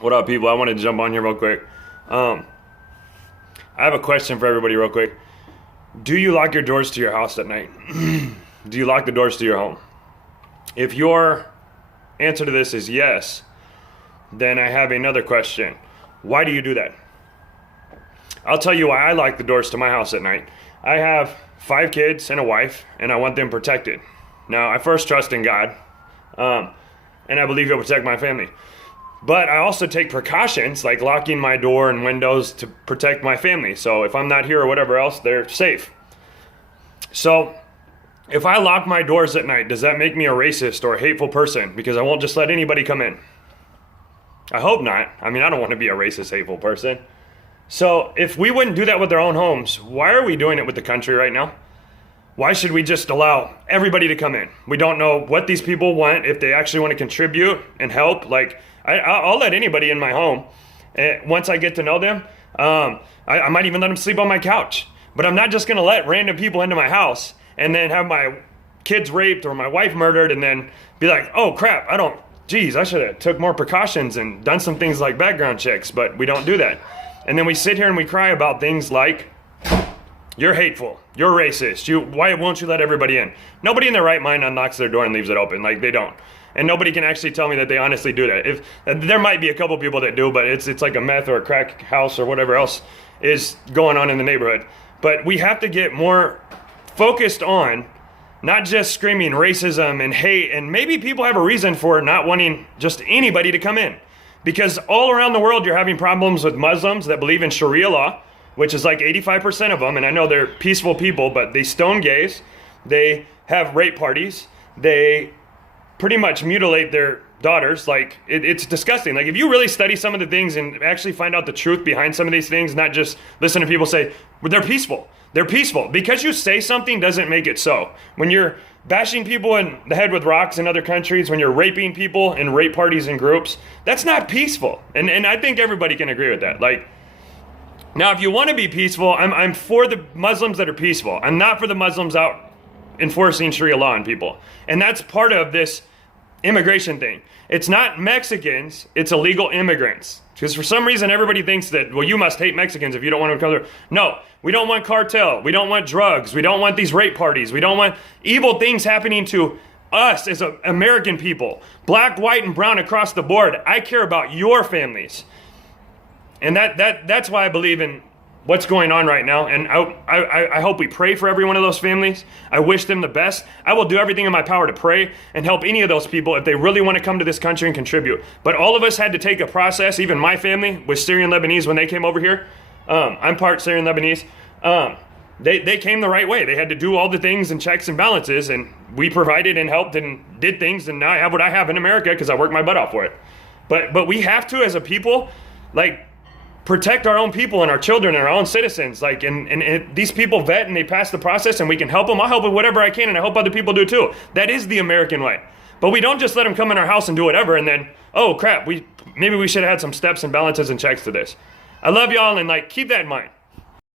What up, people? I wanted to jump on here real quick. I have a question for everybody real quick. Do you lock your doors to your house at night? Do you lock the doors to your home? If your answer to this is yes, then I have another question. Why do you do that? I'll tell you why I lock the doors to my house at night. I have 5 kids and a wife, and I want them protected. Now, I first trust in God, and I believe He'll protect my family. But I also take precautions like locking my door and windows to protect my family. So if I'm not here or whatever else, they're safe. So if I lock my doors at night, does that make me a racist or a hateful person? Because I won't just let anybody come in. I hope not. I mean, I don't want to be a racist, hateful person. So if we wouldn't do that with our own homes, why are we doing it with the country right now? Why should we just allow everybody to come in? We don't know what these people want, if they actually want to contribute and help. Like, I'll let anybody in my home. Once I get to know them, I might even let them sleep on my couch. But I'm not just going to let random people into my house and then have my kids raped or my wife murdered and then be like, oh crap, I should have took more precautions and done some things like background checks, but we don't do that. And then we sit here and we cry about things like, you're hateful, you're racist, why won't you let everybody in? Nobody in their right mind unlocks their door and leaves it open, like they don't. And nobody can actually tell me that they honestly do that. If there might be a couple people that do, but it's like a meth or a crack house or whatever else is going on in the neighborhood. But we have to get more focused on not just screaming racism and hate, and maybe people have a reason for not wanting just anybody to come in. Because all around the world, you're having problems with Muslims that believe in Sharia law, which is like 85% of them, and I know they're peaceful people, but they stone gays, they have rape parties, they pretty much mutilate their daughters. Like, it's disgusting. Like, if you really study some of the things and actually find out the truth behind some of these things, not just listen to people say, well, they're peaceful. They're peaceful. Because you say something doesn't make it so. When you're bashing people in the head with rocks in other countries, when you're raping people in rape parties and groups, that's not peaceful. And I think everybody can agree with that. Like, now, if you want to be peaceful, I'm for the Muslims that are peaceful. I'm not for the Muslims out enforcing Sharia law on people. And that's part of this immigration thing. It's not Mexicans, it's illegal immigrants. Because for some reason, everybody thinks that, well, you must hate Mexicans if you don't want to come here. No, we don't want cartel. We don't want drugs. We don't want these rape parties. We don't want evil things happening to us as American people. Black, white, and brown across the board. I care about your families. And that's why I believe in what's going on right now. And I hope we pray for every one of those families. I wish them the best. I will do everything in my power to pray and help any of those people if they really want to come to this country and contribute. But all of us had to take a process, even my family with Syrian Lebanese when they came over here. I'm part Syrian Lebanese. They came the right way. They had to do all the things and checks and balances, and we provided and helped and did things, and now I have what I have in America because I worked my butt off for it. But we have to, as a people, like, protect our own people and our children and our own citizens. Like, and these people vet and they pass the process and we can help them. I'll help with whatever I can, and I hope other people do too. That is the American way. But we don't just let them come in our house and do whatever and then, oh crap, maybe we should have had some steps and balances and checks to this. I love y'all, and like, keep that in mind.